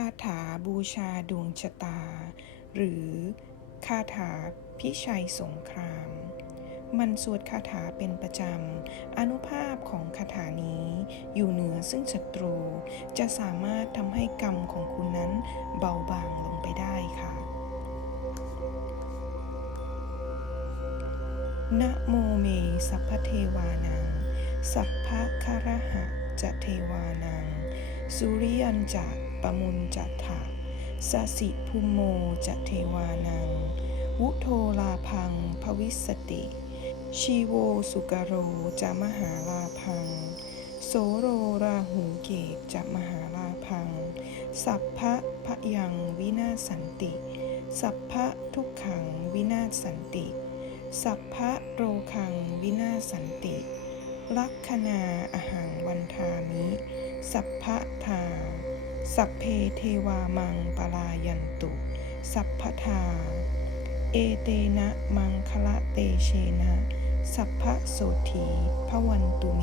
าถาบูชาดวงชะตา หรือคาถาพิชัยสงคราม มันสวดคาถาเป็นประจำ อนุภาพของคาถานี้อยู่เหนือซึ่งศัตรู จะสามารถทำให้กรรมของคุณนั้นเบาบางลงไปได้ค่ะนะโมเมสัพพเทวานัง สัพพะคารหะจะเทวานัง สุริยันจะ ปมุนจะถะสสิภูโมจะเทวานัง วุโทลาพัง ภวิสติ ชีโวสุกโรจะมหาลาพัง โสโรราหูเกตจะมหาลาพัง สัพพะพะยังวินาศสันติ สัพพะทุกขังวินาศสันติ สัพพะโรคังวินาศสันติ ลักขณาอหังวันทามิ สัพพะทา สัพเพเทวามังปลายันตุ สัพพทา เอเตนะมังคละเตเชนะ สัพพโสถีพวันตุเม